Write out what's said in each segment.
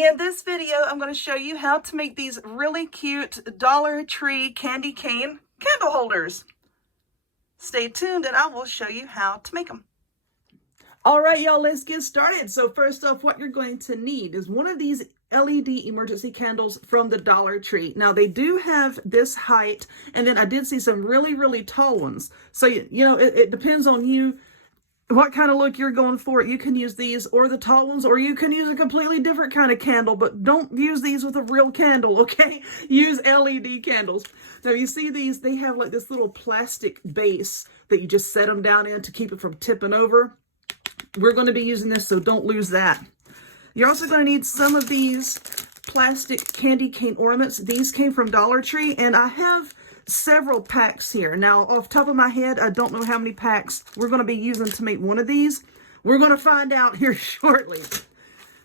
In this video, I'm going to show you how to make these really cute Dollar Tree candy cane candle holders. Stay tuned and I will show you how to make them. All right, y'all, let's get started. So first off, what you're going to need is one of these LED emergency candles from the Dollar Tree. Now, they do have this height, and then I did see some really tall ones. So, you know, it depends on you what kind of look you're going for. You can use these or the tall ones, or you can use a completely different kind of candle, but don't use these with a real candle, okay? Use LED candles. Now you see these, they have like this little plastic base that you just set them down in to keep it from tipping over. We're going to be using this, so don't lose that. You're also going to need some of these plastic candy cane ornaments. These came from Dollar Tree, and I have several packs here. Now, off the top of my head, I don't know how many packs we're going to be using to make one of these. We're going to find out here shortly.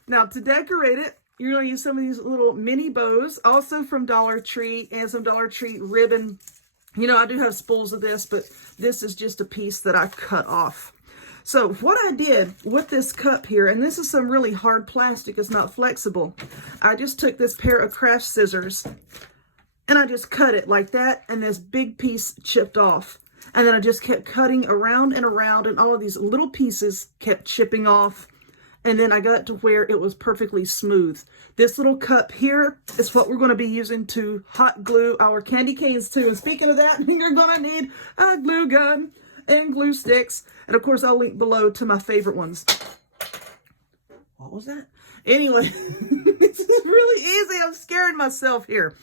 Now, to decorate it, you're going to use some of these little mini bows, also from Dollar Tree, and some Dollar Tree ribbon. You know, I do have spools of this, but this is just a piece that I cut off. So what I did with this cup here, and this is some really hard plastic, it's not flexible. I just took this pair of craft scissors and I just cut it like that, and this big piece chipped off. And then I just kept cutting around and around, and all of these little pieces kept chipping off. And then I got to where it was perfectly smooth. This little cup here is what we're going to be using to hot glue our candy canes to. And speaking of that, you're going to need a glue gun and glue sticks. And of course, I'll link below to my favorite ones. What was that? Anyway, this is really easy. I'm scaring myself here.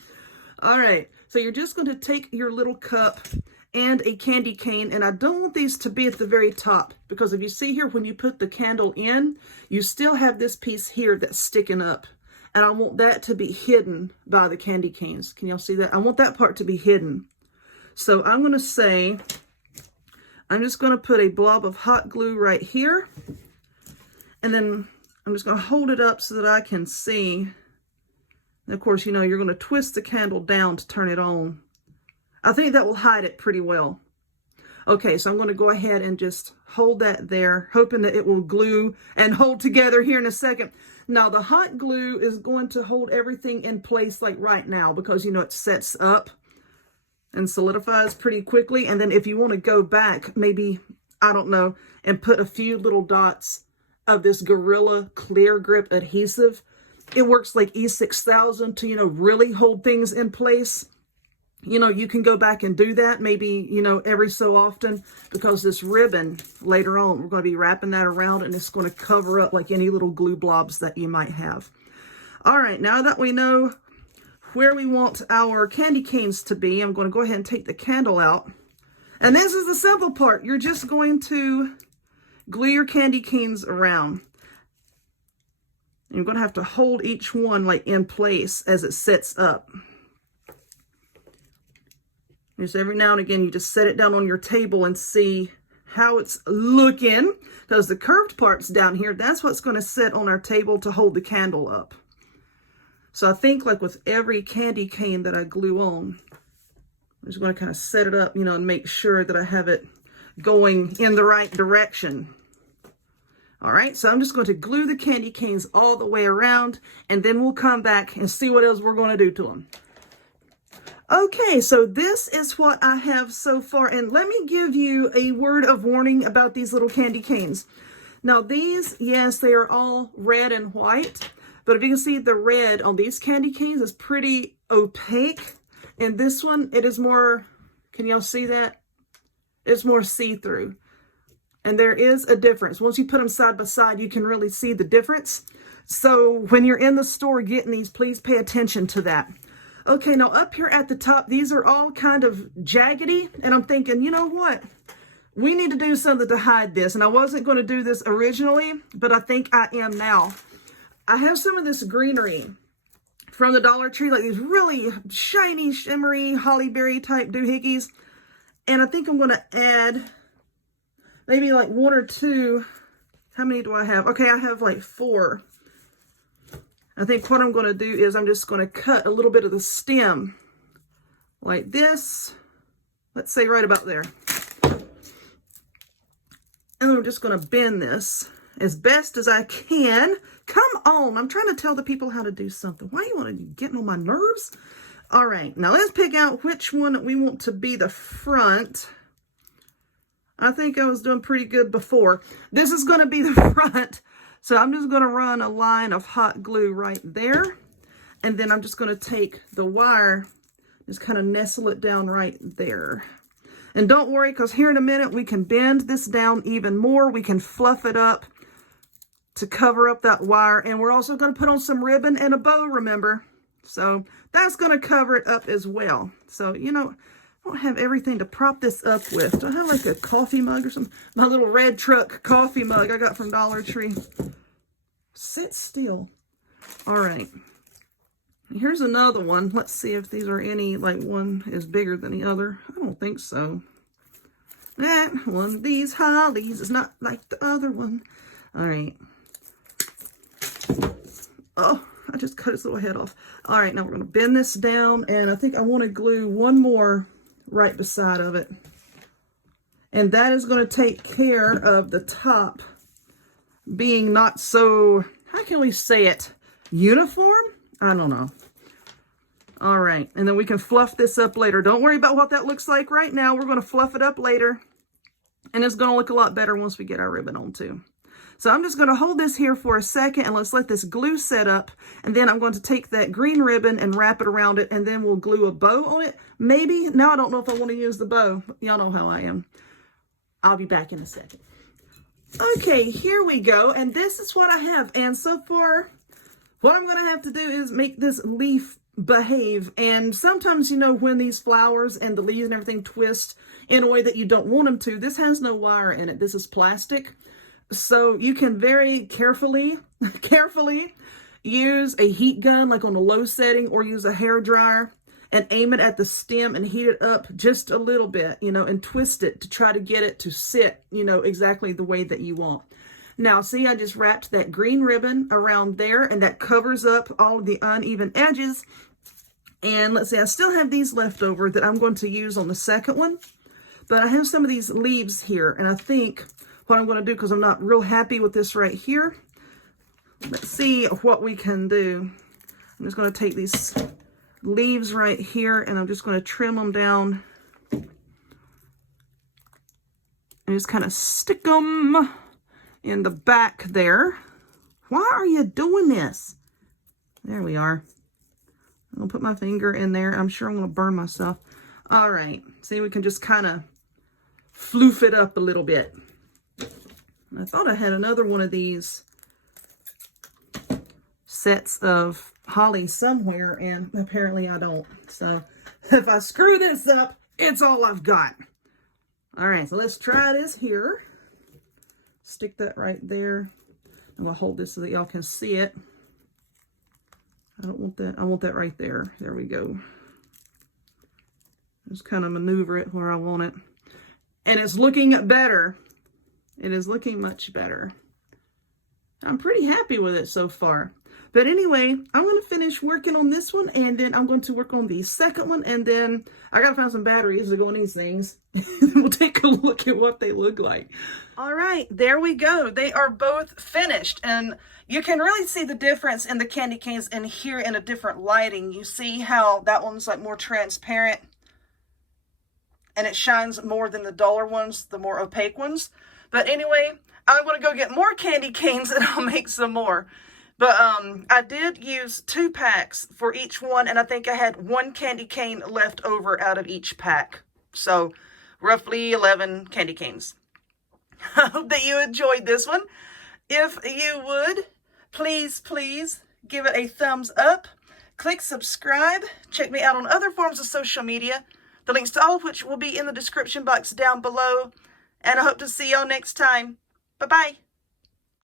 All right, so you're just going to take your little cup and a candy cane, and I don't want these to be at the very top, because if you see here, when you put the candle in, you still have this piece here that's sticking up, and I want that to be hidden by the candy canes. Can y'all see that? I want that part to be hidden. So I'm going to say, I'm just going to put a blob of hot glue right here, and then I'm just going to hold it up so that I can see. And of course, you know, you're going to twist the candle down to turn it on. I think that will hide it pretty well. Okay, so I'm going to go ahead and just hold that there, hoping that it will glue and hold together here in a second. Now, the hot glue is going to hold everything in place like right now, because, you know, it sets up and solidifies pretty quickly. And then if you want to go back, maybe, I don't know, and put a few little dots of this Gorilla Clear Grip adhesive, it works like E6000 to, you know, really hold things in place. You know, you can go back and do that maybe, you know, every so often, because this ribbon later on, we're going to be wrapping that around, and it's going to cover up like any little glue blobs that you might have. All right, now that we know where we want our candy canes to be, I'm going to go ahead and take the candle out. And this is the simple part. You're just going to glue your candy canes around. You're going to have to hold each one like in place as it sets up. Just every now and again, you just set it down on your table and see how it's looking, because the curved parts down here, that's what's going to sit on our table to hold the candle up. So I think like with every candy cane that I glue on, I'm just going to kind of set it up, you know, and make sure that I have it going in the right direction. All right, so I'm just going to glue the candy canes all the way around, and then we'll come back and see what else we're going to do to them. Okay, so this is what I have so far, and let me give you a word of warning about these little candy canes. Now these, yes, they are all red and white, but if you can see, the red on these candy canes is pretty opaque, and this one, it is more, can y'all see that? It's more see-through. And there is a difference. Once you put them side by side, you can really see the difference. So when you're in the store getting these, please pay attention to that. Okay, now up here at the top, these are all kind of jaggedy. And I'm thinking, you know what? We need to do something to hide this. And I wasn't going to do this originally, but I think I am now. I have some of this greenery from the Dollar Tree, like these really shiny, shimmery, holly berry type doohickeys. And I think I'm going to add maybe like one or two. How many do I have? Okay, I have like 4. I think what I'm going to do is I'm just going to cut a little bit of the stem like this. Let's say right about there. And then we're just going to bend this as best as I can. Come on, I'm trying to tell the people how to do something. Why you want to get on my nerves? All right, now let's pick out which one we want to be the front. I think I was doing pretty good before. This is going to be the front. So I'm just going to run a line of hot glue right there. And then I'm just going to take the wire, just kind of nestle it down right there. And don't worry, because here in a minute, we can bend this down even more. We can fluff it up to cover up that wire. And we're also going to put on some ribbon and a bow, remember. So that's going to cover it up as well. So, you know, I don't have everything to prop this up with. Do I have like a coffee mug or something? My little red truck coffee mug I got from Dollar Tree. Sit still. All right. Here's another one. Let's see if these are any, like one is bigger than the other. I don't think so. That one of these hollies is not like the other one. All right. Oh, I just cut his little head off. All right, now we're going to bend this down, and I think I want to glue one more right beside of it. And that is going to take care of the top being not so, how can we say it, uniform? I don't know. All right, and then we can fluff this up later. Don't worry about what that looks like right now. We're going to fluff it up later, and it's going to look a lot better once we get our ribbon on too. So I'm just going to hold this here for a second, and let's let this glue set up. And then I'm going to take that green ribbon and wrap it around it, and then we'll glue a bow on it. Maybe. Now I don't know if I want to use the bow. Y'all know how I am. I'll be back in a second. Okay, here we go. And this is what I have. And so far, what I'm going to have to do is make this leaf behave. And sometimes, you know, when these flowers and the leaves and everything twist in a way that you don't want them to, this has no wire in it. This is plastic. So you can very carefully use a heat gun, like on a low setting, or use a hair dryer and aim it at the stem and heat it up just a little bit, you know, and twist it to try to get it to sit, you know, exactly the way that you want. Now, see, I just wrapped that green ribbon around there, and that covers up all of the uneven edges. And let's see, I still have these left over that I'm going to use on the second one, but I have some of these leaves here, and I think what I'm going to do, because I'm not real happy with this right here, let's see what we can do. I'm just going to take these leaves right here, and I'm just going to trim them down and just kind of stick them in the back there. Why are you doing this? There we are. I'm going to put my finger in there. I'm sure I'm going to burn myself. All right. See, we can just kind of floof it up a little bit. I thought I had another one of these sets of holly somewhere, and apparently I don't. So if I screw this up, it's all I've got. All right, so let's try this here. Stick that right there. I'm going to hold this so that y'all can see it. I don't want that. I want that right there. There we go. Just kind of maneuver it where I want it. And it's looking better. It is looking much better. I'm pretty happy with it so far. But anyway, I'm going to finish working on this one, and then I'm going to work on the second one, and then I got to find some batteries to go in these things. We'll take a look at what they look like. All right, there we go. They are both finished, and you can really see the difference in the candy canes in here in a different lighting. You see how that one's like more transparent, and it shines more than the duller ones, the more opaque ones. But anyway, I'm going to go get more candy canes, and I'll make some more. But I did use 2 packs for each one, and I think I had 1 candy cane left over out of each pack. So, roughly 11 candy canes. I hope that you enjoyed this one. If you would, please give it a thumbs up. Click subscribe. Check me out on other forms of social media. The links to all of which will be in the description box down below. And I hope to see y'all next time. Bye-bye.